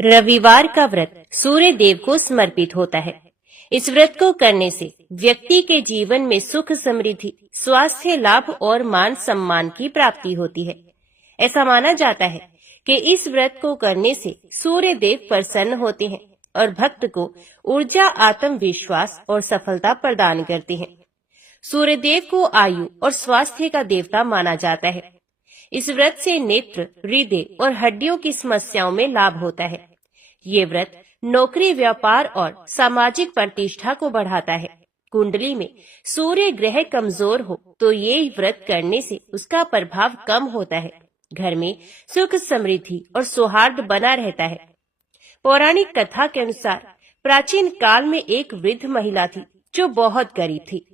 रविवार का व्रत सूर्य देव को समर्पित होता है। इस व्रत को करने से व्यक्ति के जीवन में सुख, समृद्धि, स्वास्थ्य लाभ और मान सम्मान की प्राप्ति होती है। ऐसा माना जाता है कि इस व्रत को करने से सूर्य देव प्रसन्न होते हैं और भक्त को ऊर्जा, आत्मविश्वास और सफलता प्रदान करते हैं। सूर्य देव को आयु और स्वास्थ्य का देवता माना जाता है। इस व्रत से नेत्र, हृदय और हड्डियों की समस्याओं में लाभ होता है। ये व्रत नौकरी, व्यापार और सामाजिक प्रतिष्ठा को बढ़ाता है। कुंडली में सूर्य ग्रह कमजोर हो तो ये व्रत करने से उसका प्रभाव कम होता है। घर में सुख, समृद्धि और सौहार्द बना रहता है। पौराणिक कथा के अनुसार प्राचीन काल में एक वृद्ध महिला थी जो बहुत गरीब थी।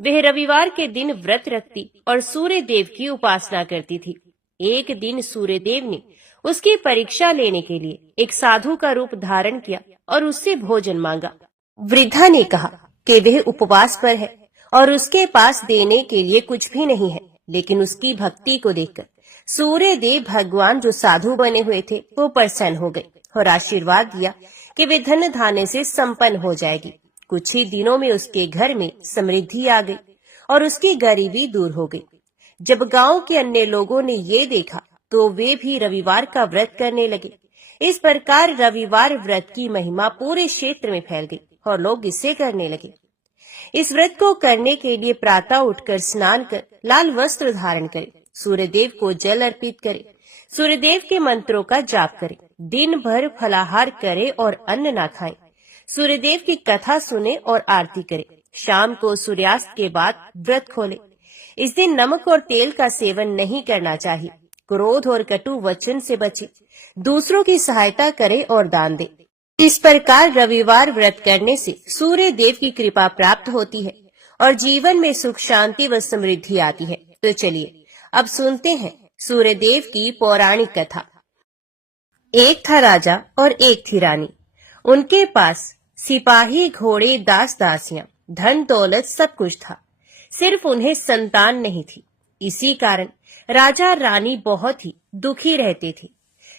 वह रविवार के दिन व्रत रखती और सूर्य देव की उपासना करती थी। एक दिन सूर्य देव ने उसकी परीक्षा लेने के लिए एक साधु का रूप धारण किया और उससे भोजन मांगा। वृद्धा ने कहा कि वह उपवास पर है और उसके पास देने के लिए कुछ भी नहीं है, लेकिन उसकी भक्ति को देखकर सूर्य देव भगवान जो साधु बने हुए थे वो प्रसन्न हो गए और आशीर्वाद दिया कि वे धन धान्य से संपन्न हो जाएगी। कुछ ही दिनों में उसके घर में समृद्धि आ गई और उसकी गरीबी दूर हो गई। जब गांव के अन्य लोगों ने ये देखा तो वे भी रविवार का व्रत करने लगे। इस प्रकार रविवार व्रत की महिमा पूरे क्षेत्र में फैल गई और लोग इसे करने लगे। इस व्रत को करने के लिए प्रातः उठकर स्नान कर लाल वस्त्र धारण करें, सूर्य देव को जल अर्पित करें, सूर्य देव के मंत्रों का जाप करें, दिन भर फलाहार करें और अन्न न खाएं, सूर्य देव की कथा सुने और आरती करें। शाम को सूर्यास्त के बाद व्रत खोलें। इस दिन नमक और तेल का सेवन नहीं करना चाहिए। क्रोध और कटु वचन से बचें, दूसरों की सहायता करें और दान दें। इस प्रकार रविवार व्रत करने से सूर्य देव की कृपा प्राप्त होती है और जीवन में सुख, शांति व समृद्धि आती है। तो चलिए अब सुनते हैं सूर्य देव की पौराणिक कथा। एक था राजा और एक थी रानी। उनके पास सिपाही, घोड़े, दास दासियां, धन दौलत सब कुछ था, सिर्फ उन्हें संतान नहीं थी। इसी कारण राजा रानी बहुत ही दुखी रहते थे।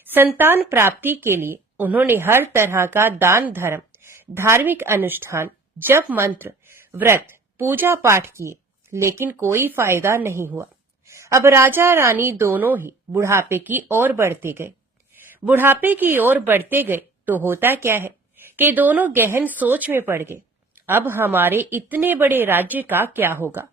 संतान प्राप्ति के लिए उन्होंने हर तरह का दान, धर्म, धार्मिक अनुष्ठान, जप, मंत्र, व्रत, पूजा पाठ किए, लेकिन कोई फायदा नहीं हुआ। अब राजा रानी दोनों ही बुढ़ापे की ओर बढ़ते गए। बुढ़ापे की ओर बढ़ते गए तो होता क्या है कि दोनों गहन सोच में पड़ गए। अब हमारे इतने बड़े राज्य का क्या होगा?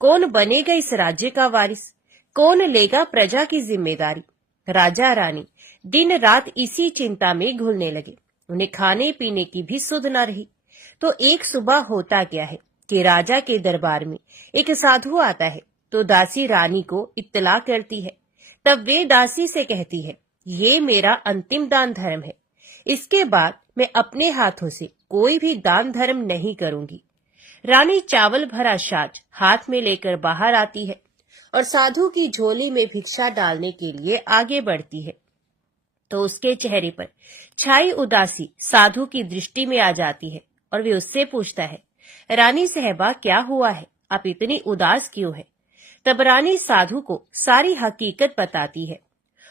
कौन बनेगा इस राज्य का वारिस? कौन लेगा प्रजा की जिम्मेदारी? राजा रानी दिन रात इसी चिंता में घुलने लगे। उन्हें खाने पीने की भी सुध न रही। तो एक सुबह होता क्या है कि राजा के दरबार में एक साधु आता है। तो दासी रानी को इत्तला करती है। तब वे दासी से कहती है, ये मेरा अंतिम दान धर्म है, इसके बाद मैं अपने हाथों से कोई भी दान धर्म नहीं करूंगी। रानी चावल भरा साज हाथ में लेकर बाहर आती है और साधु की झोली में भिक्षा डालने के लिए आगे बढ़ती है। तो उसके चेहरे पर छाई उदासी साधु की दृष्टि में आ जाती है और वे उससे पूछता है, रानी साहबा क्या हुआ है, आप इतनी उदास क्यों है? तब रानी साधु को सारी हकीकत बताती है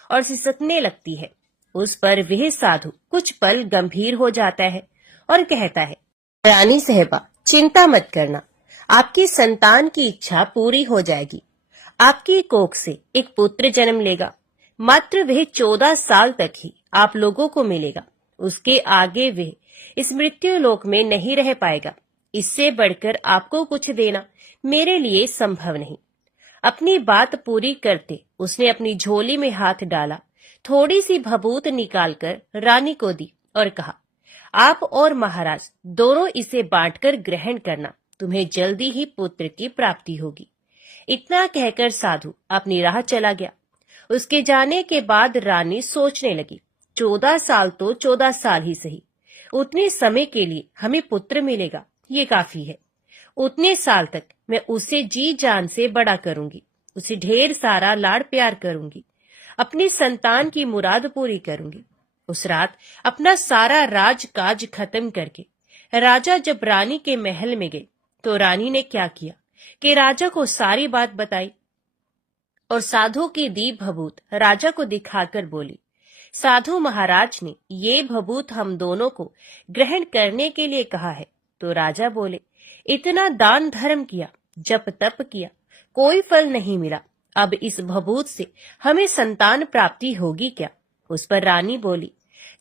और सिसकने लगती है। उस पर वह साधु कुछ पल गंभीर हो जाता है और कहता है, रानी साहबा चिंता मत करना, आपकी संतान की इच्छा पूरी हो जाएगी। आपकी कोख से एक पुत्र जन्म लेगा। मात्र वह 14 साल तक ही आप लोगों को मिलेगा। उसके आगे वह इस मृत्यु लोक में नहीं रह पाएगा। इससे बढ़कर आपको कुछ देना मेरे लिए संभव नहीं। अपनी बात पूरी करते उसने अपनी झोली में हाथ डाला, थोड़ी सी भभूत निकालकर रानी को दी और कहा, आप और महाराज दोनों इसे बांटकर ग्रहण करना, तुम्हें जल्दी ही पुत्र की प्राप्ति होगी। इतना कहकर साधु अपनी राह चला गया। उसके जाने के बाद रानी सोचने लगी, 14 साल तो 14 साल ही सही, उतने समय के लिए हमें पुत्र मिलेगा, ये काफी है। उतने साल तक मैं उसे जी जान से बड़ा करूंगी, उसे ढेर सारा लाड़ प्यार करूंगी, अपनी संतान की मुराद पूरी करूंगी। उस रात अपना सारा राजकाज खत्म करके राजा जब रानी के महल में गए तो रानी ने क्या किया कि राजा को सारी बात बताई और साधु की दी भभूत राजा को दिखाकर बोली, साधु महाराज ने ये भभूत हम दोनों को ग्रहण करने के लिए कहा है। तो राजा बोले, इतना दान धर्म किया, जप तप किया, कोई फल नहीं मिला, अब इस भभूत से हमें संतान प्राप्ति होगी क्या? उस पर रानी बोली,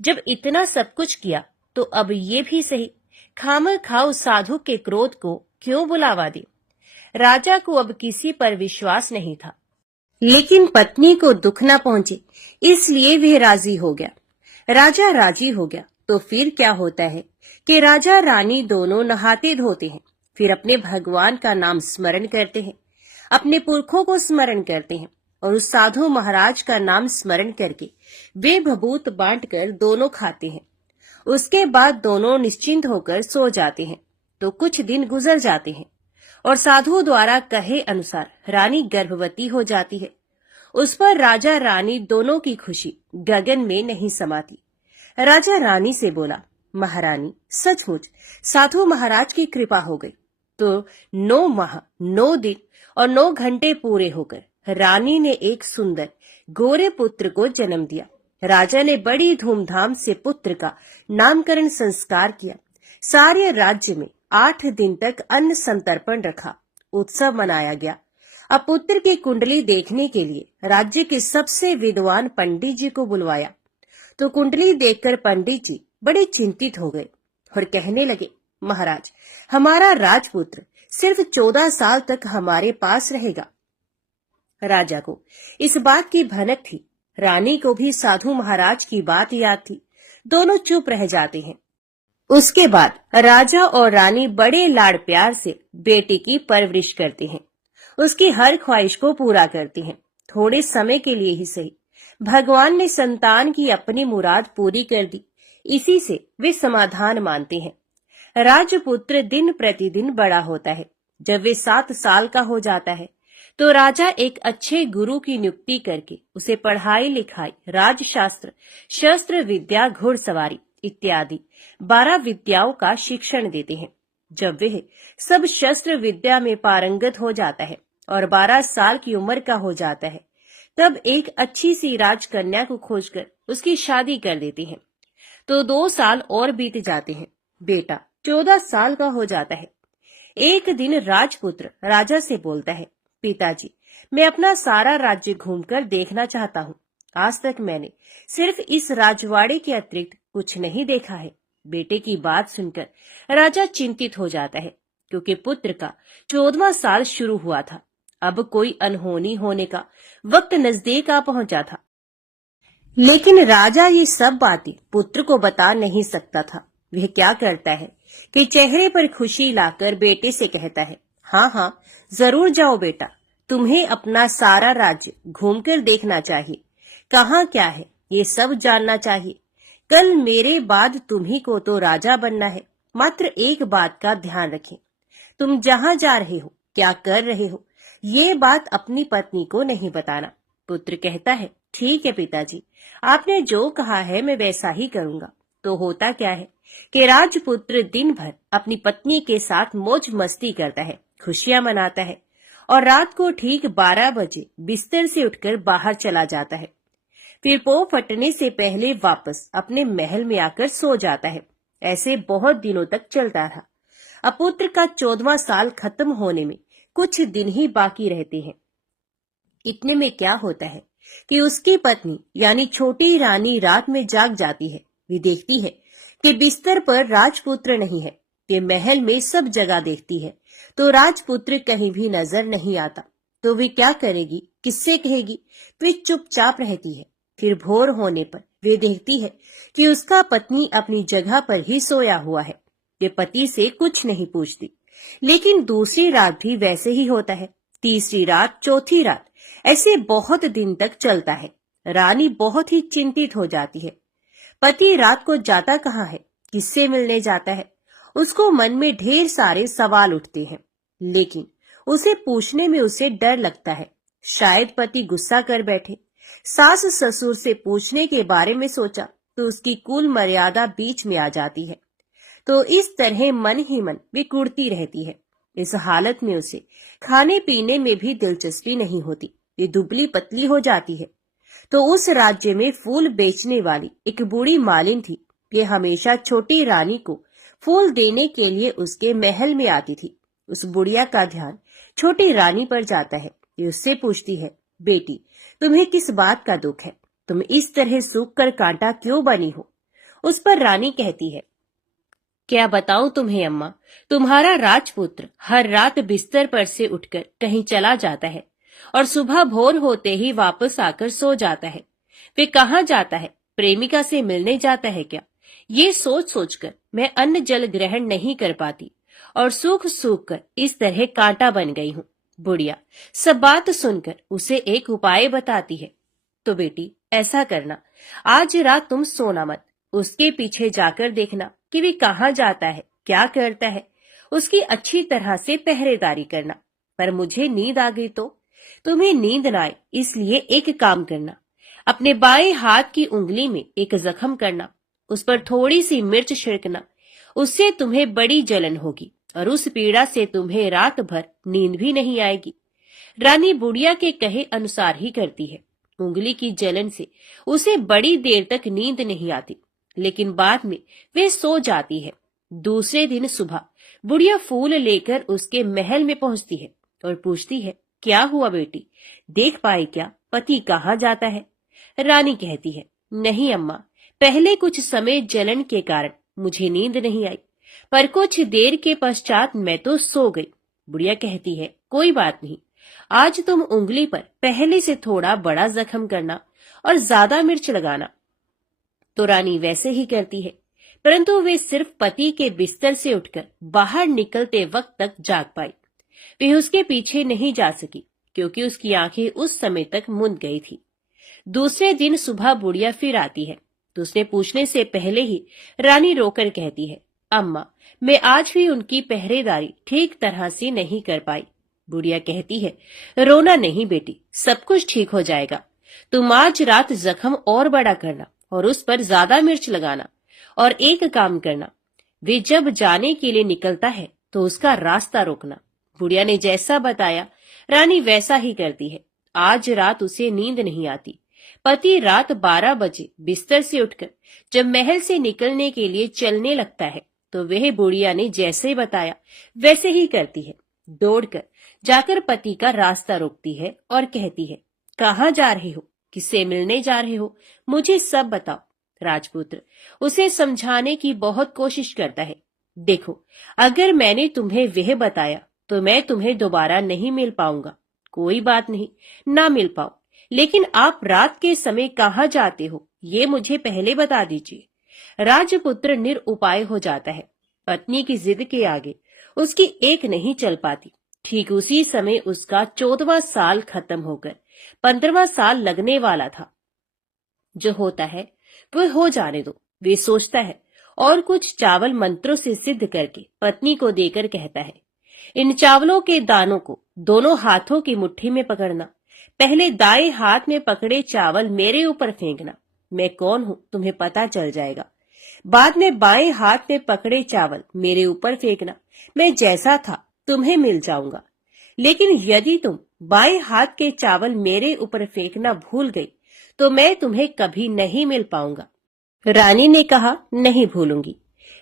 जब इतना सब कुछ किया तो अब ये भी सही, खामखा उस साधु के क्रोध को क्यों बुलावा दे। राजा को अब किसी पर विश्वास नहीं था, लेकिन पत्नी को दुख न पहुंचे इसलिए वह राजी हो गया। राजा राजी हो गया तो फिर क्या होता है कि राजा रानी दोनों नहाते धोते हैं, फिर अपने भगवान का नाम स्मरण करते हैं, अपने पुरखों को स्मरण करते हैं और उस साधु महाराज का नाम स्मरण करके वे भभूत बांटकर दोनों खाते हैं। उसके बाद दोनों निश्चिंत होकर सो जाते हैं। तो कुछ दिन गुजर जाते हैं और साधु द्वारा कहे अनुसार रानी गर्भवती हो जाती है। उस पर राजा रानी दोनों की खुशी गगन में नहीं समाती। राजा रानी से बोला, महारानी सचमुच साधु महाराज की कृपा हो गई। तो 9 माह 9 दिन और 9 घंटे पूरे होकर रानी ने एक सुंदर गोरे पुत्र को जन्म दिया। राजा ने बड़ी धूमधाम से पुत्र का नामकरण संस्कार किया। सारे राज्य में 8 दिन तक अन्न संतर्पण रखा, उत्सव मनाया गया। अब पुत्र की कुंडली देखने के लिए राज्य के सबसे विद्वान पंडित जी को बुलवाया। तो कुंडली देखकर पंडित जी बड़े चिंतित हो गए और कहने लगे, महाराज हमारा राजपुत्र सिर्फ 14 साल तक हमारे पास रहेगा। राजा को इस बात की भनक थी, रानी को भी साधु महाराज की बात याद थी। दोनों चुप रह जाते हैं। उसके बाद राजा और रानी बड़े लाड़ प्यार से बेटे की परवरिश करते हैं, उसकी हर ख्वाहिश को पूरा करते हैं। थोड़े समय के लिए ही सही, भगवान ने संतान की अपनी मुराद पूरी कर दी, इसी से वे समाधान मानते हैं। राजपुत्र दिन प्रतिदिन बड़ा होता है। जब वे 7 साल का हो जाता है तो राजा एक अच्छे गुरु की नियुक्ति करके उसे पढ़ाई लिखाई, राजशास्त्र, शस्त्र विद्या, घुड़सवारी इत्यादि 12 विद्याओं का शिक्षण देते हैं। जब वह सब शस्त्र विद्या में पारंगत हो जाता है और 12 साल की उम्र का हो जाता है, तब एक अच्छी सी राजकन्या को खोजकर उसकी शादी कर देते हैं। तो 2 साल और बीत जाते हैं। बेटा 14 साल का हो जाता है। एक दिन राजपुत्र राजा से बोलता है, पिताजी मैं अपना सारा राज्य घूमकर देखना चाहता हूँ। आज तक मैंने सिर्फ इस राजवाड़े के अतिरिक्त कुछ नहीं देखा है। बेटे की बात सुनकर राजा चिंतित हो जाता है, क्योंकि पुत्र का 14वां साल शुरू हुआ था। अब कोई अनहोनी होने का वक्त नजदीक आ पहुंचा था। लेकिन राजा ये सब बातें पुत्र को बता नहीं सकता था। वह क्या करता है कि चेहरे पर खुशी लाकर बेटे से कहता है, हाँ हाँ जरूर जाओ बेटा, तुम्हें अपना सारा राज्य घूमकर देखना चाहिए। कहाँ क्या है ये सब जानना चाहिए। कल मेरे बाद तुम्ही को तो राजा बनना है। मात्र एक बात का ध्यान रखें, तुम जहाँ जा रहे हो, क्या कर रहे हो, ये बात अपनी पत्नी को नहीं बताना। पुत्र कहता है, ठीक है पिताजी, आपने जो कहा है मैं वैसा ही करूंगा। तो होता क्या है कि राजपुत्र दिन भर अपनी पत्नी के साथ मौज मस्ती करता है, खुशियां मनाता है और रात को ठीक 12 बजे बिस्तर से उठकर बाहर चला जाता है। फिर पो फटने से पहले वापस अपने महल में आकर सो जाता है। ऐसे बहुत दिनों तक चलता रहा। अब पुत्र का 14वां साल खत्म होने में कुछ दिन ही बाकी रहते हैं। इतने में क्या होता है कि उसकी पत्नी यानी छोटी रानी रात में जाग जाती है। वे देखती है कि बिस्तर पर राजपुत्र नहीं है। कि महल में सब जगह देखती है तो राजपुत्र कहीं भी नजर नहीं आता। तो वे क्या करेगी, किससे कहेगी? वे चुपचाप रहती है। फिर भोर होने पर वे देखती है कि उसका पत्नी अपनी जगह पर ही सोया हुआ है। वे पति से कुछ नहीं पूछती। लेकिन दूसरी रात भी वैसे ही होता है, तीसरी रात, चौथी रात, ऐसे बहुत दिन तक चलता है। रानी बहुत ही चिंतित हो जाती है। पति रात को जाता कहाँ है, किससे मिलने जाता है? उसको मन में ढेर सारे सवाल उठते हैं, लेकिन उसे पूछने में उसे डर लगता है। शायद पति गुस्सा कर बैठे। सास ससुर से पूछने के बारे में सोचा तो उसकी कुल मर्यादा बीच में आ जाती है। तो इस तरह मन ही मन वे कुड़ती रहती है। इस हालत में उसे खाने पीने में भी दिलचस्पी नहीं होती। वे दुबली पतली हो जाती है। तो उस राज्य में फूल बेचने वाली एक बूढ़ी मालिन थी। ये हमेशा छोटी रानी को फूल देने के लिए उसके महल में आती थी। उस बुढ़िया का ध्यान छोटी रानी पर जाता है। ये उससे पूछती है, बेटी, तुम्हें किस बात का दुख है? तुम इस तरह सूख कर कांटा क्यों बनी हो? उस पर रानी कहती है, क्या बताऊं तुम्हें अम्मा, तुम्हारा राजपुत्र हर रात बिस्तर पर से उठकर कहीं चला जाता है और सुबह भोर होते ही वापस आकर सो जाता है। वे कहाँ जाता है? प्रेमिका से मिलने जाता है क्या? ये सोच सोचकर मैं अन्न जल ग्रहण नहीं कर पाती और सूख सूख कर इस तरह कांटा बन गई हूँ। बुढ़िया सब बात सुनकर उसे एक उपाय बताती है। तो बेटी ऐसा करना, आज रात तुम सोना मत, उसके पीछे जाकर देखना कि वे कहाँ जाता है, क्या करता है। उसकी अच्छी तरह से पहरेदारी करना। पर मुझे नींद आ गई तो? तुम्हें नींद ना आए इसलिए एक काम करना, अपने बाएं हाथ की उंगली में एक जख्म करना, उस पर थोड़ी सी मिर्च छिड़कना। उससे तुम्हें बड़ी जलन होगी और उस पीड़ा से तुम्हें रात भर नींद भी नहीं आएगी। रानी बुढ़िया के कहे अनुसार ही करती है। उंगली की जलन से उसे बड़ी देर तक नींद नहीं आती, लेकिन बाद में वे सो जाती है। दूसरे दिन सुबह बुढ़िया फूल लेकर उसके महल में पहुंचती है और पूछती है, क्या हुआ बेटी, देख पाई क्या पति कहाँ जाता है? रानी कहती है, नहीं अम्मा, पहले कुछ समय जलन के कारण मुझे नींद नहीं आई, पर कुछ देर के पश्चात मैं तो सो गई। बुढ़िया कहती है, कोई बात नहीं, आज तुम उंगली पर पहले से थोड़ा बड़ा जख्म करना और ज्यादा मिर्च लगाना। तो रानी वैसे ही करती है, परंतु वे सिर्फ पति के बिस्तर से उठकर बाहर निकलते वक्त तक जाग पाई। वे उसके पीछे नहीं जा सकी क्योंकि उसकी आंखें उस समय तक मुंद गई थी। दूसरे दिन सुबह बुढ़िया फिर आती है तो उसने पूछने से पहले ही रानी रोकर कहती है, अम्मा, मैं आज भी उनकी पहरेदारी ठीक तरह से नहीं कर पाई। बुढ़िया कहती है, रोना नहीं बेटी, सब कुछ ठीक हो जाएगा। तुम आज रात जख्म और बड़ा करना और उस पर ज्यादा मिर्च लगाना, और एक काम करना, वे जब जाने के लिए निकलता है तो उसका रास्ता रोकना। बुढ़िया ने जैसा बताया रानी वैसा ही करती है। आज रात उसे नींद नहीं आती। पति रात 12 बजे बिस्तर से उठकर जब महल से निकलने के लिए चलने लगता है तो वह बुढ़िया ने जैसे बताया वैसे ही करती है। दौड़कर जाकर पति का रास्ता रोकती है और कहती है, कहाँ जा रहे हो, किससे मिलने जा रहे हो, मुझे सब बताओ। राजपुत्र उसे समझाने की बहुत कोशिश करता है। देखो, अगर मैंने तुम्हें वह बताया तो मैं तुम्हें दोबारा नहीं मिल पाऊंगा। कोई बात नहीं, ना मिल पाओ, लेकिन आप रात के समय कहाँ जाते हो ये मुझे पहले बता दीजिए। राजपुत्र निरुपाय हो जाता है। पत्नी की जिद के आगे उसकी एक नहीं चल पाती। ठीक उसी समय उसका 14वां साल खत्म होकर 15वां साल लगने वाला था। जो होता है वो हो जाने दो, वे सोचता है, और कुछ चावल मंत्रों से सिद्ध करके पत्नी को देकर कहता है, इन चावलों के दानों को दोनों हाथों की मुट्ठी में पकड़ना। पहले दाएं हाथ में पकड़े चावल मेरे ऊपर फेंकना, मैं कौन हूं तुम्हें पता चल जाएगा। बाद में बाएं हाथ में पकड़े चावल मेरे ऊपर फेंकना, मैं जैसा था तुम्हें मिल जाऊंगा। लेकिन यदि तुम बाएं हाथ के चावल मेरे ऊपर फेंकना भूल गई तो मैं तुम्हें कभी नहीं मिल पाऊंगा। रानी ने कहा, नहीं भूलूंगी।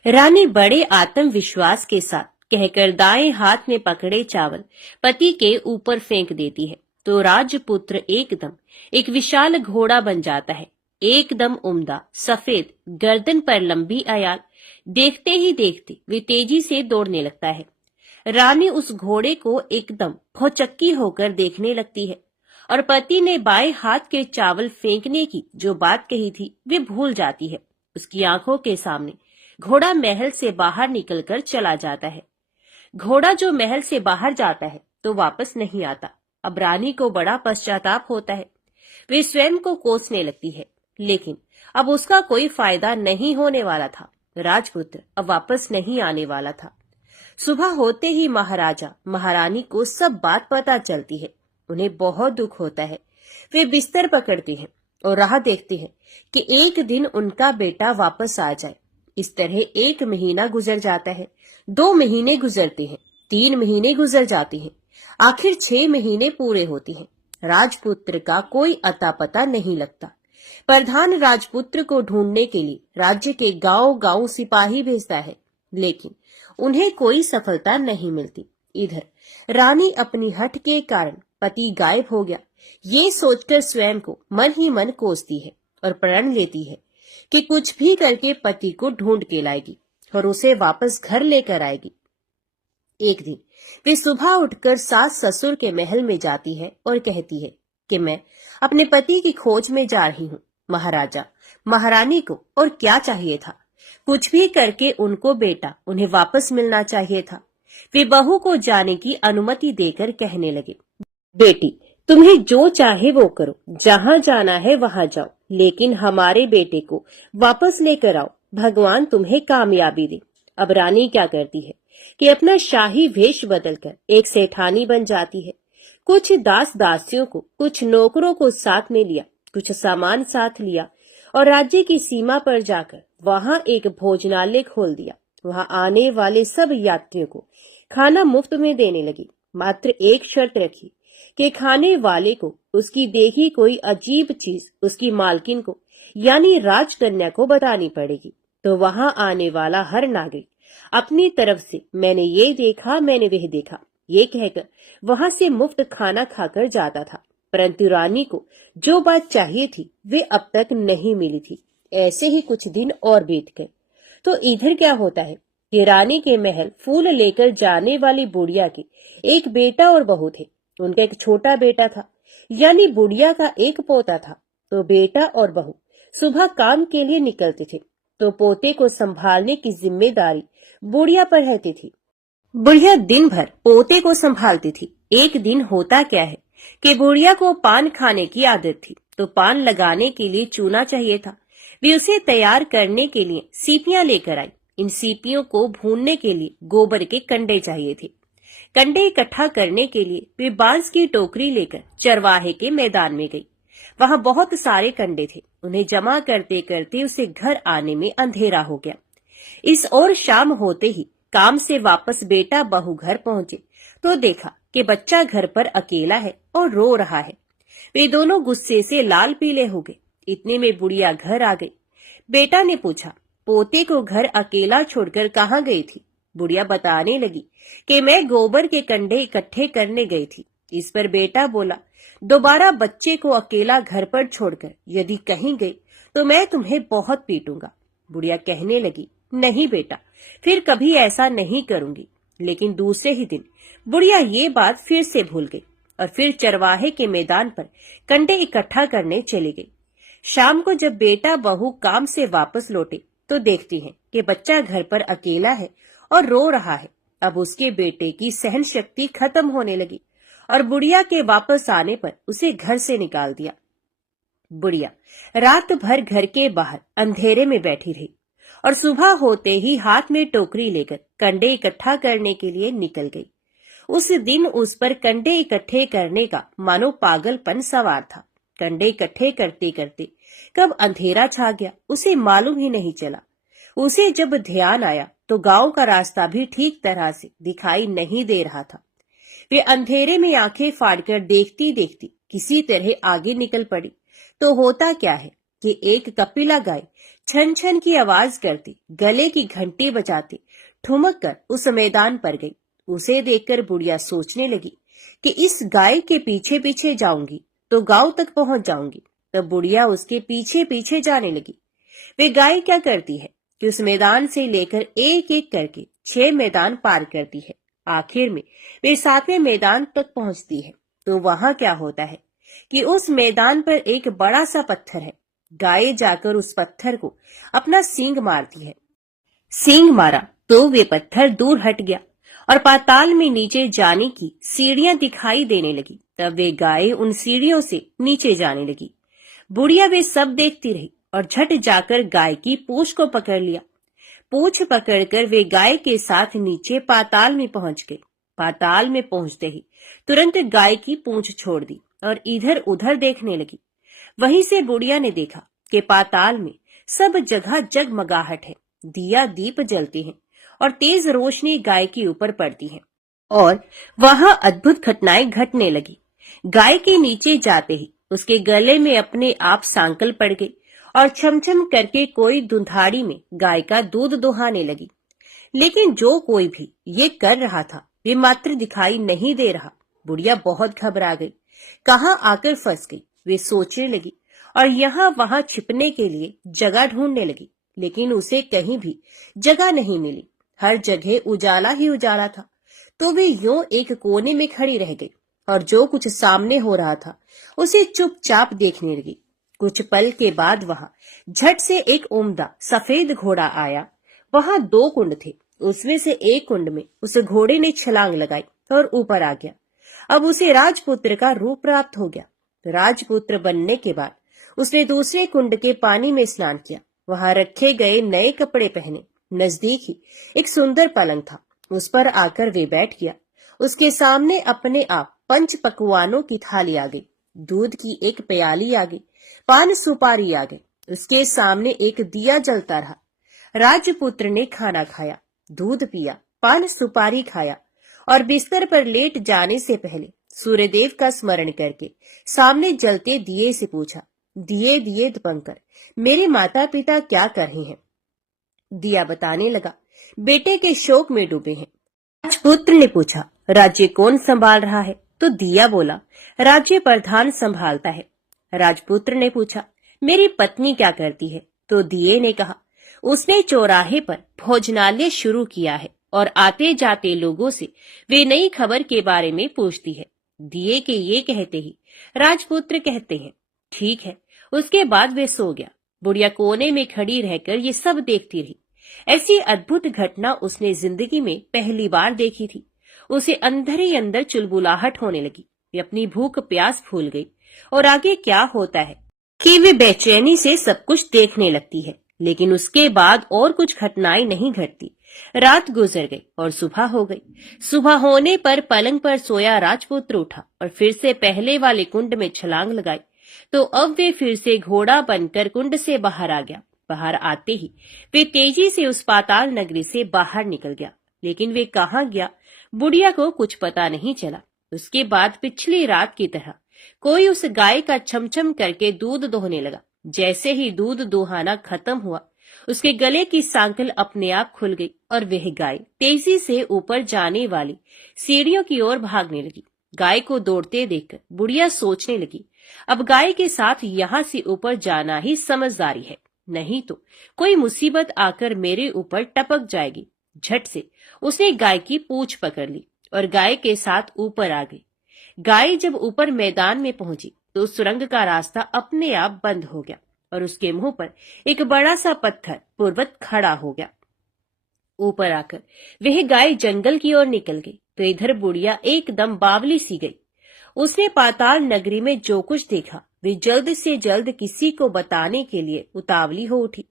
रानी बड़े आत्मविश्वास के साथ कहकर दाएं हाथ में पकड़े चावल पति के ऊपर फेंक देती है तो राजपुत्र एकदम एक विशाल घोड़ा बन जाता है। एकदम उम्दा, सफेद, गर्दन पर लंबी अयाल। देखते ही देखते वे तेजी से दौड़ने लगता है। रानी उस घोड़े को एकदम भौचक्की होकर देखने लगती है और पति ने बाएं हाथ के चावल फेंकने की जो बात कही थी वे भूल जाती है। उसकी आंखों के सामने घोड़ा महल से बाहर निकलकर चला जाता है। घोड़ा जो महल से बाहर जाता है तो वापस नहीं आता। अब रानी को बड़ा पश्चाताप होता है। वे स्वयं को कोसने लगती है, लेकिन अब उसका कोई फायदा नहीं होने वाला था। राजपुत्र अब वापस नहीं आने वाला था। सुबह होते ही महाराजा महारानी को सब बात पता चलती है। उन्हें बहुत दुख होता है। वे बिस्तर पकड़ते हैं और राह देखते हैं कि एक दिन उनका बेटा वापस आ जाए। इस तरह 1 महीना गुजर जाता है, 2 महीने गुजरते हैं, 3 महीने गुजर जाते हैं, आखिर 6 महीने पूरे होते हैं। राजपुत्र का कोई अता पता नहीं लगता। प्रधान राजपुत्र को ढूंढने के लिए राज्य के गांव-गांव सिपाही भेजता है, लेकिन उन्हें कोई सफलता नहीं मिलती। इधर रानी अपनी हठ के कारण पति गायब हो गया, ये सोचकर स्वयं को मन ही मन कोसती है और प्रण लेती है कि कुछ भी करके पति को ढूंढ के लाएगी और उसे वापस घर लेकर आएगी। एक दिन वे सुबह उठकर सास ससुर के महल में जाती है और कहती है कि मैं अपने पति की खोज में जा रही हूँ। महाराजा महारानी को और क्या चाहिए था, कुछ भी करके उनको बेटा उन्हें वापस मिलना चाहिए था। वे बहू को जाने की अनुमति देकर कहने लगे, बेटी तुम्हें जो चाहे वो करो, जहाँ जाना है वहाँ जाओ, लेकिन हमारे बेटे को वापस लेकर आओ, भगवान तुम्हें कामयाबी दे। अब रानी क्या करती है कि अपना शाही वेश बदलकर एक सेठानी बन जाती है। कुछ दास दासियों को, कुछ नौकरों को साथ में लिया, कुछ सामान साथ लिया और राज्य की सीमा पर जाकर वहां एक भोजनालय खोल दिया। वहां आने वाले सब यात्रियों को खाना मुफ्त में देने लगी। मात्र एक शर्त रखी कि खाने वाले को उसकी देखी कोई अजीब चीज उसकी मालकिन को यानी राजकन्या को बतानी पड़ेगी। तो वहां आने वाला हर नागरिक अपनी तरफ से मैंने ये देखा, मैंने वह देखा, ये कहकर वहां से मुफ्त खाना खाकर जाता था। परंतु रानी को जो बात चाहिए थी वे अब तक नहीं मिली थी। ऐसे ही कुछ दिन और बीत गए। तो इधर क्या होता है कि रानी के महल फूल लेकर जाने वाली बुढ़िया के एक बेटा और बहू थे। उनका एक छोटा बेटा था, यानी बुढ़िया का एक पोता था। तो बेटा और बहू सुबह काम के लिए निकलते थे, तो पोते को संभालने की जिम्मेदारी बुढ़िया पर रहती थी। बुढ़िया दिन भर पोते को संभालती थी। एक दिन होता क्या है कि बुढ़िया को पान खाने की आदत थी, तो पान लगाने के लिए चूना चाहिए था। वे उसे तैयार करने के लिए सीपियां लेकर आई। इन सीपियों को भूनने के लिए गोबर के कंडे चाहिए थे। कंडे इकट्ठा करने के लिए वे बांस की टोकरी लेकर चरवाहे के मैदान में गई। वहां बहुत सारे कंडे थे। उन्हें जमा करते करते उसे घर आने में अंधेरा हो गया। इस ओर शाम होते ही काम से वापस बेटा बहू घर पहुंचे तो देखा कि बच्चा घर पर अकेला है और रो रहा है। वे दोनों गुस्से से लाल पीले हो गए। इतने में बुढ़िया घर आ गई। बेटा ने पूछा, पोते को घर अकेला छोड़कर कहाँ गई थी? बुढ़िया बताने लगी कि मैं गोबर के कंडे इकट्ठे करने गई थी। इस पर बेटा बोला, दोबारा बच्चे को अकेला घर पर छोड़कर यदि कहीं गई तो मैं तुम्हें बहुत पीटूंगा। बुढ़िया कहने लगी, नहीं बेटा, फिर कभी ऐसा नहीं करूंगी। लेकिन दूसरे ही दिन बुढ़िया ये बात फिर से भूल गई और फिर चरवाहे के मैदान पर कंडे इकट्ठा करने चली गई। शाम को जब बेटा बहू काम से वापस लौटे तो देखती हैं कि बच्चा घर पर अकेला है और रो रहा है। अब उसके बेटे की सहन शक्ति खत्म होने लगी और बुढ़िया के वापस आने पर उसे घर से निकाल दिया। बुढ़िया रात भर घर के बाहर अंधेरे में बैठी रही और सुबह होते ही हाथ में टोकरी लेकर कंडे इकट्ठा करने के लिए निकल गई। उस दिन उस पर कंडे इकट्ठे करने का मानो पागलपन सवार था। कंडे इकट्ठे करते करते कब अंधेरा छा गया उसे मालूम ही नहीं चला। उसे जब ध्यान आया तो गांव का रास्ता भी ठीक तरह से दिखाई नहीं दे रहा था। वे अंधेरे में आंखें फाड़कर देखती देखती किसी तरह आगे निकल पड़ी। तो होता क्या है कि एक कपिला गाय छन छन की आवाज करती, गले की घंटी बजाती ठुमक कर उस मैदान पर गई। उसे देखकर बुढ़िया सोचने लगी कि इस गाय के पीछे पीछे जाऊंगी तो गांव तक पहुंच जाऊंगी। तब बुढ़िया उसके पीछे पीछे जाने लगी। वे गाय क्या करती है कि उस मैदान से लेकर एक एक करके 6 मैदान पार करती है। आखिर में वे 7वें मैदान तक पहुंचती है। तो वहां क्या होता है कि उस मैदान पर एक बड़ा सा पत्थर है। गाय जाकर उस पत्थर को अपना सींग मारती है। सींग मारा तो वे पत्थर दूर हट गया और पाताल में नीचे जाने की सीढ़ियां दिखाई देने लगी। तब वे गाय उन सीढ़ियों से नीचे जाने लगी। बुढ़िया वे सब देखती रही और झट जाकर गाय की पूंछ को पकड़ लिया। पूंछ पकड़कर वे गाय के साथ नीचे पाताल में पहुंच गए। पाताल में पहुंचते ही तुरंत गाय की पूंछ छोड़ दी और इधर उधर देखने लगी। वहीं से बुढ़िया ने देखा कि पाताल में सब जगह जगमगाहट है, दिया दीप जलते हैं और तेज रोशनी गाय के ऊपर पड़ती है और वहां अद्भुत घटनाएं घटने लगी। गाय के नीचे जाते ही उसके गले में अपने आप सांकल पड़ गई और छमछम करके कोई दुधाड़ी में गाय का दूध दुहाने लगी। लेकिन जो कोई भी ये कर रहा था वे मात्र दिखाई नहीं दे रहा। बुढ़िया बहुत घबरा गई, कहाँ आकर फंस गई वे सोचने लगी और यहाँ वहां छिपने के लिए जगह ढूंढने लगी। लेकिन उसे कहीं भी जगह नहीं मिली, हर जगह उजाला ही उजाला था। तो वे यूं एक कोने में खड़ी रह गई और जो कुछ सामने हो रहा था उसे चुपचाप देखने लगी। कुछ पल के बाद वहां झट से एक उम्दा सफेद घोड़ा आया। वहां 2 कुंड थे, उसमें से एक कुंड में उस घोड़े ने छलांग लगाई और ऊपर आ गया। अब उसे राजपुत्र का रूप प्राप्त हो गया। राजपुत्र बनने के बाद उसने दूसरे कुंड के पानी में स्नान किया। वहां रखे गए नए कपड़े पहने। नजदीक ही एक सुंदर पलंग था, उस पर आकर वे बैठ गया। उसके सामने अपने आप 5 पकवानों की थाली आ गई। दूध की एक प्याली आ गई, पान सुपारी आ गई। उसके सामने एक दिया जलता रहा। राजपुत्र ने खाना खाया, दूध पिया, पान सुपारी खाया और बिस्तर पर लेट जाने से पहले सूर्यदेव का स्मरण करके सामने जलते दिए से पूछा, दिए दिए दीपंकर, मेरे माता पिता क्या कर रहे हैं? दिया बताने लगा, बेटे के शोक में डूबे हैं। राजपुत्र ने पूछा, राज्य कौन संभाल रहा है? तो दिया बोला, राज्य प्रधान संभालता है। राजपुत्र ने पूछा, मेरी पत्नी क्या करती है? तो दिए ने कहा, उसने चौराहे पर भोजनालय शुरू किया है और आते जाते लोगों से वे नई खबर के बारे में पूछती है। दिए के ये कहते ही राजपुत्र कहते हैं, ठीक है। उसके बाद वे सो गया। बुढ़िया कोने में खड़ी रहकर ये सब देखती रही। ऐसी अद्भुत घटना उसने जिंदगी में पहली बार देखी थी। उसे अंदर ही अंदर चुलबुलाहट होने लगी। वे अपनी भूख प्यास भूल गई और आगे क्या होता है कि वे बेचैनी से सब कुछ देखने लगती है। लेकिन उसके बाद और कुछ घटनाएं नहीं घटती। रात गुजर गई और सुबह हो गई। सुबह होने पर पलंग पर सोया राजपुत्र उठा और फिर से पहले वाले कुंड में छलांग लगाई। तो अब वे फिर से घोड़ा बनकर कुंड से बाहर आ गया। बाहर आते ही वे तेजी से उस पाताल नगरी से बाहर निकल गया। लेकिन वे कहाँ गया, बुढ़िया को कुछ पता नहीं चला। उसके बाद पिछली रात की तरह कोई उस गाय का छमछम करके दूध दोहने लगा। जैसे ही दूध दोहाना खत्म हुआ, उसके गले की सांकल अपने आप खुल गई और वह गाय तेजी से ऊपर जाने वाली सीढ़ियों की ओर भागने लगी। गाय को दौड़ते देखकर बुढ़िया सोचने लगी, अब गाय के साथ यहाँ से ऊपर जाना ही समझदारी है, नहीं तो कोई मुसीबत आकर मेरे ऊपर टपक जाएगी। झट से उसने गाय की पूंछ पकड़ ली और गाय के साथ ऊपर आ गई। गाय जब ऊपर मैदान में पहुंची तो सुरंग का रास्ता अपने आप बंद हो गया और उसके मुंह पर एक बड़ा सा पत्थर पूर्वत खड़ा हो गया। ऊपर आकर वह गाय जंगल की ओर निकल गई तो इधर बुढ़िया एकदम बावली सी गई। उसने पाताल नगरी में जो कुछ देखा वे जल्द से जल्द किसी को बताने के लिए उतावली हो उठी।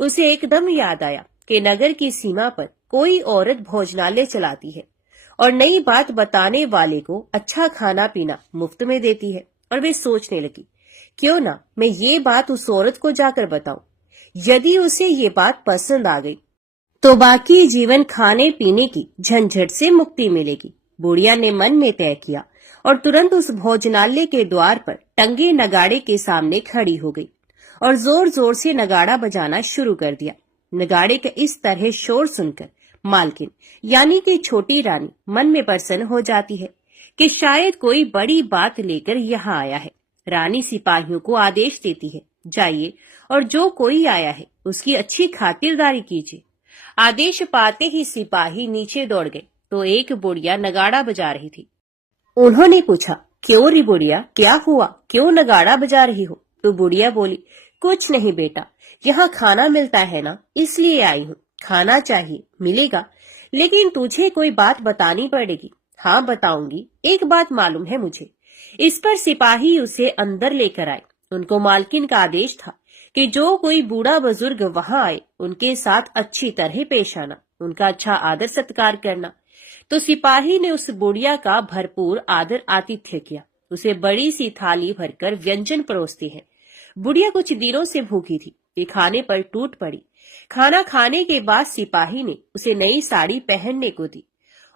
उसे एकदम याद आया कि नगर की सीमा पर कोई औरत भोजनालय चलाती है और नई बात बताने वाले को अच्छा खाना पीना मुफ्त में देती है। और वे सोचने लगी, क्यों ना मैं ये बात उस औरत को जाकर बताऊं। यदि उसे ये बात पसंद आ गई तो बाकी जीवन खाने पीने की झंझट से मुक्ति मिलेगी। बुढ़िया ने मन में तय किया और तुरंत उस भोजनालय के द्वार पर टंगे नगाड़े के सामने खड़ी हो गई और जोर जोर से नगाड़ा बजाना शुरू कर दिया। नगाड़े का इस तरह शोर सुनकर मालकिन यानी कि छोटी रानी मन में प्रसन्न हो जाती है कि शायद कोई बड़ी बात लेकर यहाँ आया है। रानी सिपाहियों को आदेश देती है, जाइए और जो कोई आया है उसकी अच्छी खातिरदारी कीजिए। आदेश पाते ही सिपाही नीचे दौड़ गए तो एक बुढ़िया नगाड़ा बजा रही थी। उन्होंने पूछा, क्यों री बुढ़िया, क्या हुआ, क्यों नगाड़ा बजा रही हो? तो बुढ़िया बोली, कुछ नहीं बेटा, यहाँ खाना मिलता है ना, इसलिए आई हूँ। खाना चाहिए, मिलेगा, लेकिन तुझे कोई बात बतानी पड़ेगी। हाँ बताऊंगी, एक बात मालूम है मुझे। इस पर सिपाही उसे अंदर लेकर आए। उनको मालकिन का आदेश था कि जो कोई बूढ़ा बुजुर्ग वहां आए उनके साथ अच्छी तरह पेश आना, उनका अच्छा आदर सत्कार करना। तो सिपाही ने उस बुढ़िया का भरपूर आदर आतिथ्य किया। उसे बड़ी सी थाली भरकर व्यंजन परोसते हैं। बुढ़िया कुछ दिनों से भूखी थी, वे खाने पर टूट पड़ी। खाना खाने के बाद सिपाही ने उसे नई साड़ी पहनने को दी।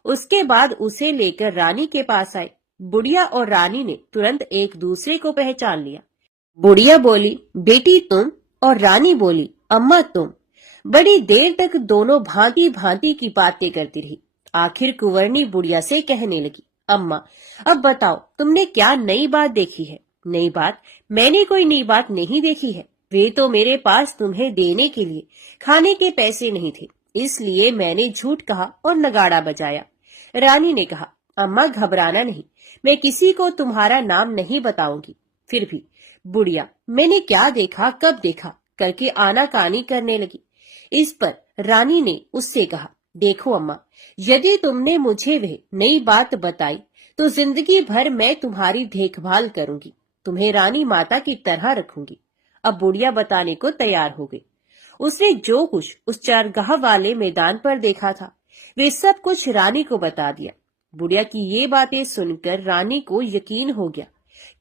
उसके बाद उसे लेकर रानी के पास आए। बुढ़िया और रानी ने तुरंत एक दूसरे को पहचान लिया। बुढ़िया बोली, बेटी तुम, और रानी बोली, अम्मा तुम। बड़ी देर तक दोनों भांति भांति की बातें करती रही। आखिर कुंवरनी बुढ़िया से कहने लगी, अम्मा अब बताओ तुमने क्या नई बात देखी है? नई बात? मैंने कोई नई बात नहीं देखी है। वे तो मेरे पास तुम्हें देने के लिए खाने के पैसे नहीं थे, इसलिए मैंने झूठ कहा और नगाड़ा बजाया। रानी ने कहा, अम्मा घबराना नहीं, मैं किसी को तुम्हारा नाम नहीं बताऊंगी। फिर भी बुढ़िया मैंने क्या देखा, कब देखा करके आनाकानी करने लगी। इस पर रानी ने उससे कहा, देखो अम्मा, यदि तुमने मुझे वह नई बात बताई तो जिंदगी भर मैं तुम्हारी देखभाल करूंगी, तुम्हें रानी माता की तरह रखूंगी। अब बुढ़िया बताने को तैयार हो गई। उसने जो कुछ उस चारगाह वाले मैदान पर देखा था वे सब कुछ रानी को बता दिया। बुढ़िया की ये बातें सुनकर रानी को यकीन हो गया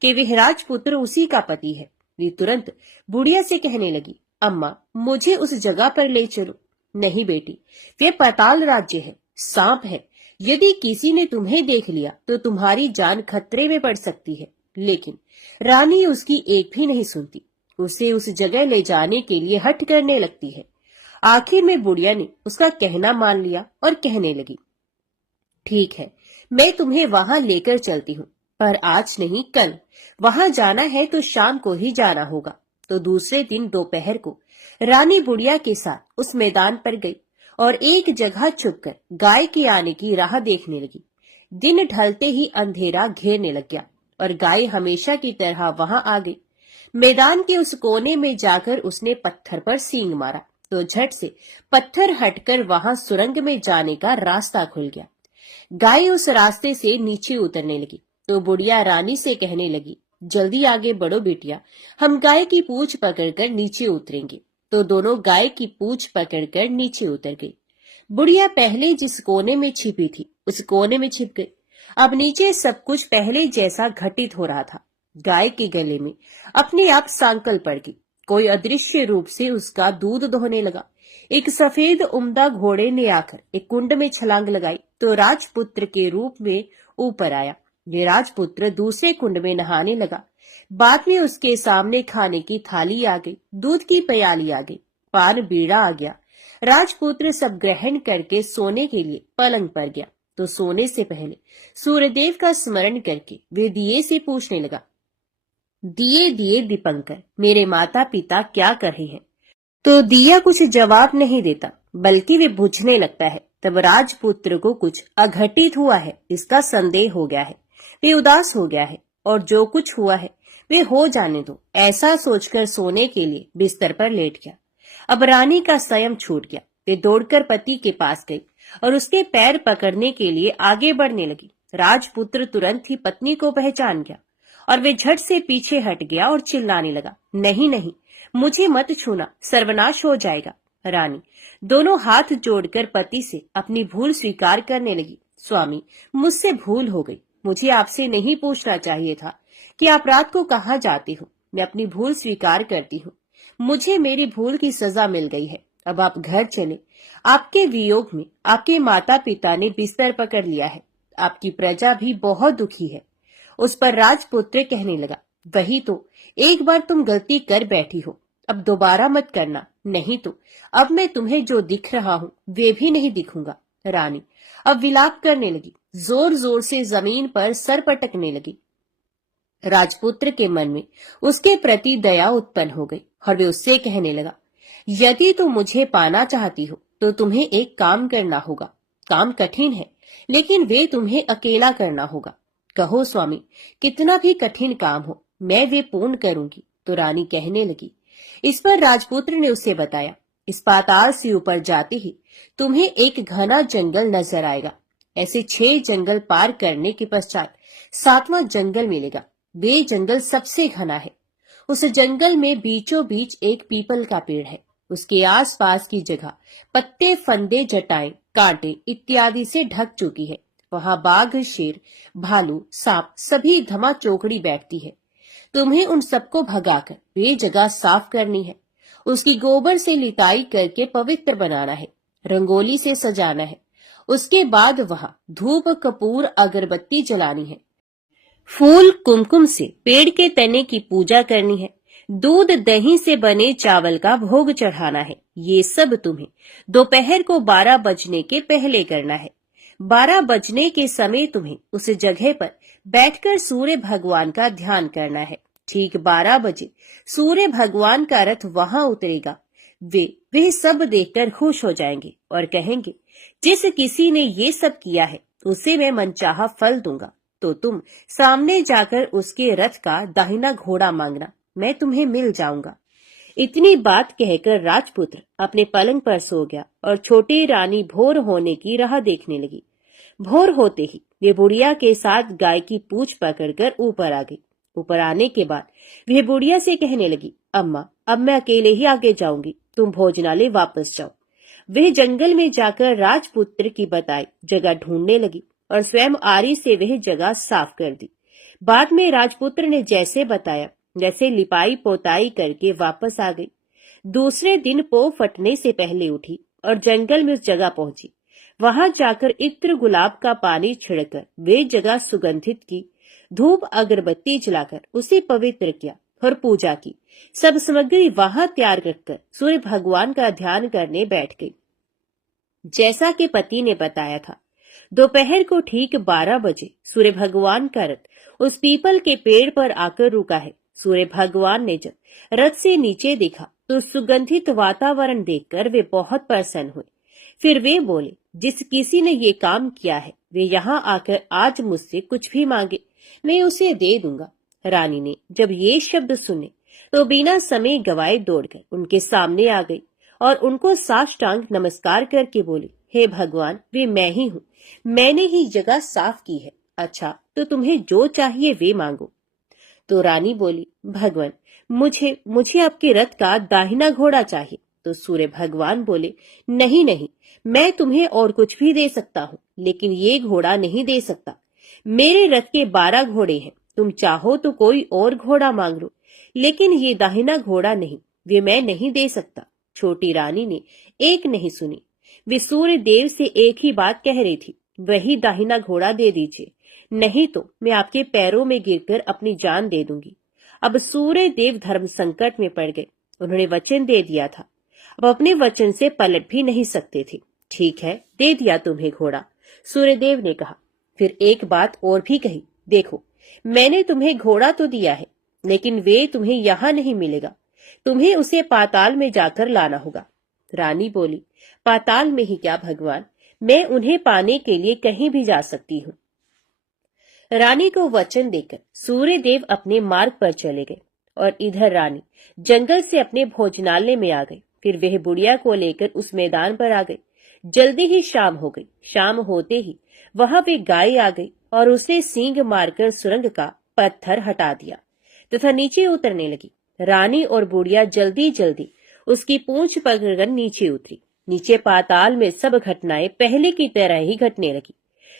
कि वह राजपुत्र उसी का पति है। वे तुरंत बुढ़िया से कहने लगी, अम्मा मुझे उस जगह पर ले चलो। नहीं बेटी, वे पाताल राज्य है, सांप है। यदि किसी ने तुम्हें देख लिया तो तुम्हारी जान खतरे में पड़ सकती है। लेकिन रानी उसकी एक भी नहीं सुनती, उसे उस जगह ले जाने के लिए हठ करने लगती है। आखिर में बुढ़िया ने उसका कहना मान लिया और कहने लगी, ठीक है, मैं तुम्हें वहां लेकर चलती हूँ, पर आज नहीं कल। वहां जाना है तो शाम को ही जाना होगा। तो दूसरे दिन दोपहर को रानी बुढ़िया के साथ उस मैदान पर गई और एक जगह छुपकर गाय के आने की राह देखने लगी। दिन ढलते ही अंधेरा घेरने लग गया और गाय हमेशा की तरह वहां आ गई। मैदान के उस कोने में जाकर उसने पत्थर पर सींग मारा तो झट से पत्थर हटकर वहां सुरंग में जाने का रास्ता खुल गया। गाय उस रास्ते से नीचे उतरने लगी तो बुढ़िया रानी से कहने लगी, जल्दी आगे बढ़ो बिटिया, हम गाय की पूंछ पकड़कर नीचे उतरेंगे। तो दोनों गाय की पूंछ पकड़कर नीचे उतर गई। बुढ़िया पहले जिस कोने में छिपी थी उस कोने में छिप गई। अब नीचे सब कुछ पहले जैसा घटित हो रहा था। गाय के गले में अपने आप सांकल पड़ गई। कोई अदृश्य रूप से उसका दूध दोहने लगा। एक सफेद उम्दा घोड़े ने आकर एक कुंड में छलांग लगाई तो राजपुत्र के रूप में ऊपर आया। ये राजपुत्र दूसरे कुंड में नहाने लगा। बाद में उसके सामने खाने की थाली आ गई, दूध की प्याली आ गई, पान बीड़ा आ गया। राजपुत्र सब ग्रहण करके सोने के लिए पलंग पर गया तो सोने से पहले सूर्यदेव का स्मरण करके वे दिए से पूछने लगा, दिए दिए दीपंकर, मेरे माता पिता क्या कर रहे हैं? तो दिया कुछ जवाब नहीं देता बल्कि वे बुझने लगता है। तब राजपुत्र को कुछ अघटित हुआ है इसका संदेह हो गया है। वे उदास हो गया है और जो कुछ हुआ है वे हो जाने दो, ऐसा सोचकर सोने के लिए बिस्तर पर लेट गया। अब रानी का संयम छूट गया। वे दौड़कर पति के पास गई और उसके पैर पकड़ने के लिए आगे बढ़ने लगी। राजपुत्र तुरंत ही पत्नी को पहचान गया और वे झट से पीछे हट गया और चिल्लाने लगा, नहीं नहीं, मुझे मत छूना, सर्वनाश हो जाएगा। रानी दोनों हाथ जोड़कर पति से अपनी भूल स्वीकार करने लगी, स्वामी मुझसे भूल हो गई, मुझे आपसे नहीं पूछना चाहिए था कि आप रात को कहाँ जाते हो। मैं अपनी भूल स्वीकार करती हूँ, मुझे मेरी भूल की सजा मिल गई है। अब आप घर चले। आपके वियोग में आपके माता पिता ने बिस्तर पकड़ लिया है, आपकी प्रजा भी बहुत दुखी है। उस पर राजपुत्र कहने लगा, वही तो, एक बार तुम गलती कर बैठी हो, अब दोबारा मत करना, नहीं तो अब मैं तुम्हें जो दिख रहा हूँ वे भी नहीं दिखूंगा। रानी अब विलाप करने लगी, जोर जोर से जमीन पर सर पटकने लगी। राजपुत्र के मन में उसके प्रति दया उत्पन्न हो गई और वे उससे कहने लगा, यदि तुम मुझे पाना चाहती हो तो तुम्हें एक काम करना होगा। काम कठिन है लेकिन वे तुम्हें अकेला करना होगा। कहो स्वामी, कितना भी कठिन काम हो मैं वे पूर्ण करूंगी। तो रानी कहने लगी। इस पर राजपुत्र ने उसे बताया, इस पाताल से ऊपर जाते ही तुम्हें एक घना जंगल नजर आएगा। ऐसे 6 जंगल पार करने के पश्चात 7वां जंगल मिलेगा। वे जंगल सबसे घना है। उस जंगल में बीचों बीच एक पीपल का पेड़ है। उसके आसपास की जगह पत्ते, फंदे, जटाएं, कांटे इत्यादि से ढक चुकी है। वहां बाघ, शेर, भालू, सांप सभी धमा चौकड़ी बैठती है। तुम्हें उन सबको भगाकर वे जगह साफ करनी है। उसकी गोबर से लिताई करके पवित्र बनाना है, रंगोली से सजाना है। उसके बाद वहां धूप, कपूर, अगरबत्ती जलानी है। फूल कुमकुम से पेड़ के तने की पूजा करनी है, दूध दही से बने चावल का भोग चढ़ाना है। ये सब तुम्हें दोपहर को 12 बजने के पहले करना है। 12 बजने के समय तुम्हें उस जगह पर बैठकर सूर्य भगवान का ध्यान करना है। ठीक 12 बजे सूर्य भगवान का रथ वहां उतरेगा। वे सब देखकर खुश हो जाएंगे और कहेंगे, जिस किसी ने ये सब किया है उसे मैं मनचाहा फल दूंगा। तो तुम सामने जाकर उसके रथ का दाहिना घोड़ा मांगना, मैं तुम्हें मिल जाऊंगा। इतनी बात कहकर राजपुत्र अपने पलंग पर सो गया और छोटी रानी भोर होने की राह देखने लगी। भोर होते ही वे बुढ़िया के साथ गाय की पूंछ पकड़कर ऊपर आ गई। ऊपर आने के बाद वे बुढ़िया से कहने लगी, अम्मा, अब मैं अकेले ही आगे जाऊंगी, तुम भोजनालय वापस जाओ। वह जंगल में जाकर राजपुत्र की बताई जगह ढूंढने लगी और स्वयं आरी से वह जगह साफ कर दी। बाद में राजपुत्र ने जैसे बताया वैसे लिपाई पोताई करके वापस आ गई। दूसरे दिन पो फटने से पहले उठी और जंगल में उस जगह पहुंची। वहां जाकर इत्र गुलाब का पानी छिड़कर वे जगह सुगंधित की, धूप अगरबत्ती जलाकर उसे पवित्र किया और पूजा की। सब सामग्री वहां तैयार रखकर सूर्य भगवान का ध्यान करने बैठ गई। जैसा कि पति ने बताया था, दोपहर को ठीक 12 बजे सूर्य भगवान का रथ उस पीपल के पेड़ पर आकर रुका है। सूर्य भगवान ने जब रथ से नीचे देखा तो सुगंधित वातावरण देखकर वे बहुत प्रसन्न हुए। फिर वे बोले, जिस किसी ने ये काम किया है वे यहाँ आकर आज मुझसे कुछ भी मांगे, मैं उसे दे दूंगा। रानी ने जब ये शब्द सुने तो बिना समय गवाए दौड़कर उनके सामने आ गई और उनको साष्टांग नमस्कार करके बोली, हे भगवान, वे मैं ही हूँ, मैंने ही जगह साफ की है। अच्छा, तो तुम्हें जो चाहिए वे मांगो। तो रानी बोली, भगवान, मुझे आपके रथ का दाहिना घोड़ा चाहिए। तो सूर्य भगवान बोले, नहीं नहीं, मैं तुम्हें और कुछ भी दे सकता हूँ, लेकिन ये घोड़ा नहीं दे सकता। मेरे रथ के 12 घोड़े हैं, तुम चाहो तो कोई और घोड़ा मांग लो, लेकिन ये दाहिना घोड़ा नहीं, वे मैं नहीं दे सकता। छोटी रानी ने एक नहीं सुनी। वे सूर्य देव से एक ही बात कह रही थी, वही दाहिना घोड़ा दे दीजिए, नहीं तो मैं आपके पैरों में गिरकर अपनी जान दे दूंगी। अब सूर्य देव धर्म संकट में पड़ गए। उन्होंने वचन दे दिया था, अब अपने वचन से पलट भी नहीं सकते थे। ठीक है, दे दिया तुम्हें घोड़ा, सूर्यदेव ने कहा। फिर एक बात और भी कही, देखो, मैंने तुम्हें घोड़ा तो दिया है, लेकिन वे तुम्हें यहाँ नहीं मिलेगा, तुम्हें उसे पाताल में जाकर लाना होगा। रानी बोली, पाताल में ही क्या भगवान, मैं उन्हें पाने के लिए कहीं भी जा सकती हूँ। रानी को वचन देकर सूर्यदेव अपने मार्ग पर चले गए और इधर रानी जंगल से अपने भोजनालय में आ गई। फिर वह बुढ़िया को लेकर उस मैदान पर आ गई। जल्दी ही शाम हो गई। शाम होते ही वहां वे गाय आ गई और उसे सींग मारकर सुरंग का पत्थर हटा दिया तथा नीचे उतरने लगी। रानी और बुढ़िया जल्दी जल्दी उसकी पूंछ पकड़कर नीचे उतरी। नीचे पाताल में सब घटनाएं पहले की तरह ही घटने लगी।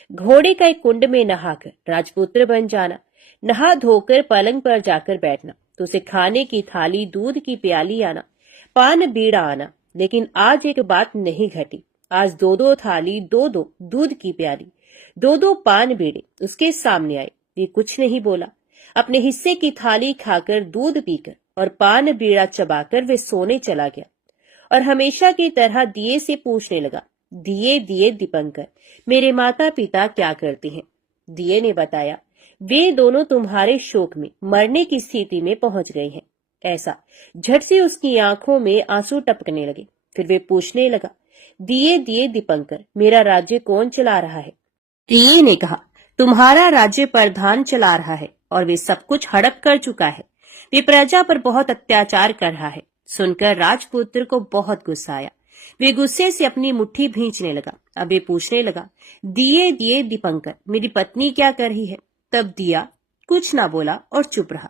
घोड़े का एक कुंड में नहाकर राजपुत्र बन जाना, नहा धोकर पलंग पर जाकर बैठना, तो उसे खाने की थाली, दूध की प्याली आना, पान बीड़ा आना। लेकिन आज एक बात नहीं घटी। आज 2-2 थाली, 2-2 दूध की प्याली, 2-2 पान बीड़े उसके सामने आए। ये कुछ नहीं बोला। अपने हिस्से की थाली खाकर, दूध पीकर और पान बीड़ा चबाकर वे सोने चला गया और हमेशा की तरह दिए से पूछने लगा, दिए दिए दीपंकर, मेरे माता पिता क्या करते हैं? दिए ने बताया, वे दोनों तुम्हारे शोक में मरने की स्थिति में पहुंच गए हैं। ऐसा झट से उसकी आंखों में आंसू टपकने लगे। फिर वे पूछने लगा, दिए दिए दीपंकर, मेरा राज्य कौन चला रहा है? दिए ने कहा, तुम्हारा राज्य प्रधान चला रहा है और वे सब कुछ हड़प कर चुका है। वे प्रजा पर बहुत अत्याचार कर रहा है। सुनकर राजपुत्र को बहुत गुस्सा आया। वे गुस्से से अपनी मुट्ठी भींचने लगा। अब वे पूछने लगा, दिए दिए दीपंकर, मेरी पत्नी क्या कर रही है? तब दिया कुछ ना बोला और चुप रहा।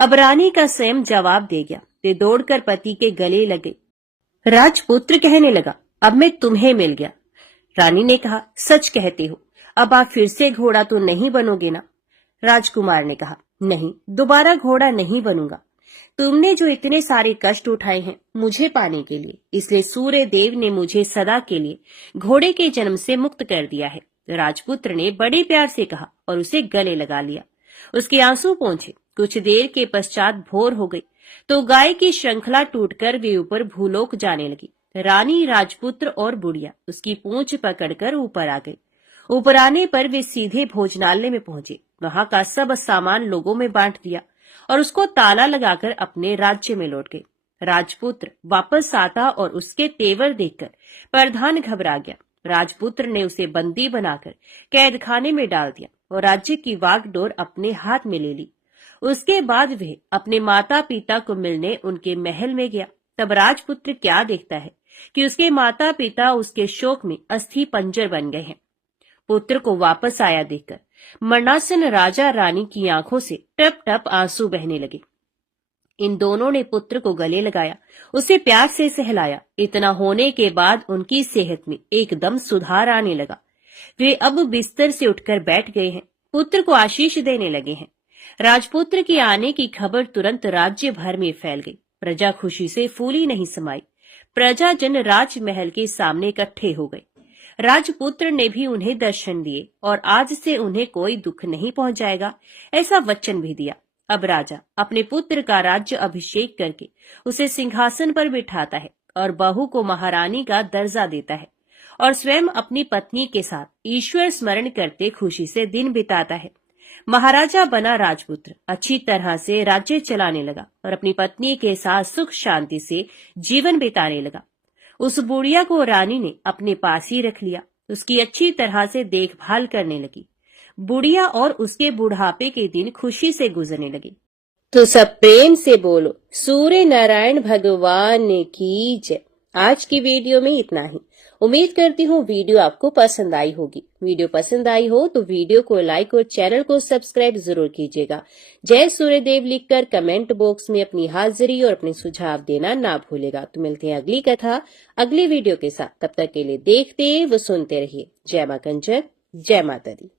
अब रानी का स्वयं जवाब दे गया। वे दौड़कर पति के गले लगे। राजपुत्र कहने लगा, अब मैं तुम्हें मिल गया। रानी ने कहा, सच कहते हो, अब आप फिर से घोड़ा तो नहीं बनोगे ना? राजकुमार ने कहा, नहीं, दोबारा घोड़ा नहीं बनूंगा। तुमने जो इतने सारे कष्ट उठाए हैं मुझे पाने के लिए, इसलिए सूर्य देव ने मुझे सदा के लिए घोड़े के जन्म से मुक्त कर दिया है। राजपुत्र ने बड़े प्यार से कहा और उसे गले लगा लिया। उसके आंसू पहुंचे। कुछ देर के पश्चात भोर हो गई तो गाय की श्रृंखला टूटकर वे ऊपर भूलोक जाने लगी। रानी, राजपुत्र और बुढ़िया उसकी पूंछ पकड़कर ऊपर आ गई। ऊपर आने पर वे सीधे भोजनालय में पहुंचे। वहां का सब सामान लोगों में बांट दिया और उसको ताला लगाकर अपने राज्य में लौट गए। राजपुत्र वापस आता और उसके तेवर देखकर प्रधान घबरा गया। राजपुत्र ने उसे बंदी बनाकर कैदखाने में डाल दिया और राज्य की वागडोर अपने हाथ में ले ली। उसके बाद वह अपने माता पिता को मिलने उनके महल में गया। तब राजपुत्र क्या देखता है कि उसके माता पिता उसके शोक में अस्थि पंजर बन गए हैं। पुत्र को वापस आया देखकर मरणासन राजा रानी की आंखों से टप टप आंसू बहने लगे। इन दोनों ने पुत्र को गले लगाया, उसे प्यार से सहलाया। इतना होने के बाद उनकी सेहत में एकदम सुधार आने लगा। वे अब बिस्तर से उठकर बैठ गए हैं, पुत्र को आशीष देने लगे हैं। राजपुत्र के आने की खबर तुरंत राज्य भर में फैल गई। प्रजा खुशी से फूली नहीं समाई। प्रजाजन राजमहल के सामने इकट्ठे हो गए। राजपुत्र ने भी उन्हें दर्शन दिए और आज से उन्हें कोई दुख नहीं पहुंचाएगा, ऐसा वचन भी दिया। अब राजा अपने पुत्र का राज्य अभिषेक करके उसे सिंहासन पर बिठाता है और बहू को महारानी का दर्जा देता है और स्वयं अपनी पत्नी के साथ ईश्वर स्मरण करते खुशी से दिन बिताता है। महाराजा बना राजपुत्र अच्छी तरह से राज्य चलाने लगा और अपनी पत्नी के साथ सुख शांति से जीवन बिताने लगा। उस बुढ़िया को रानी ने अपने पास ही रख लिया, उसकी अच्छी तरह से देखभाल करने लगी। बुढ़िया और उसके बुढ़ापे के दिन खुशी से गुजरने लगे। तो सब प्रेम से बोलो सूर्य नारायण भगवान की जय। आज की वीडियो में इतना ही। उम्मीद करती हूँ वीडियो आपको पसंद आई होगी। वीडियो पसंद आई हो तो वीडियो को लाइक और चैनल को सब्सक्राइब जरूर कीजिएगा। जय सूर्यदेव लिखकर कमेंट बॉक्स में अपनी हाजिरी और अपने सुझाव देना ना भूलेगा। तो मिलते हैं अगली कथा अगली वीडियो के साथ। तब तक के लिए देखते व सुनते रहिए। जय मां कंचन, जय माता दी।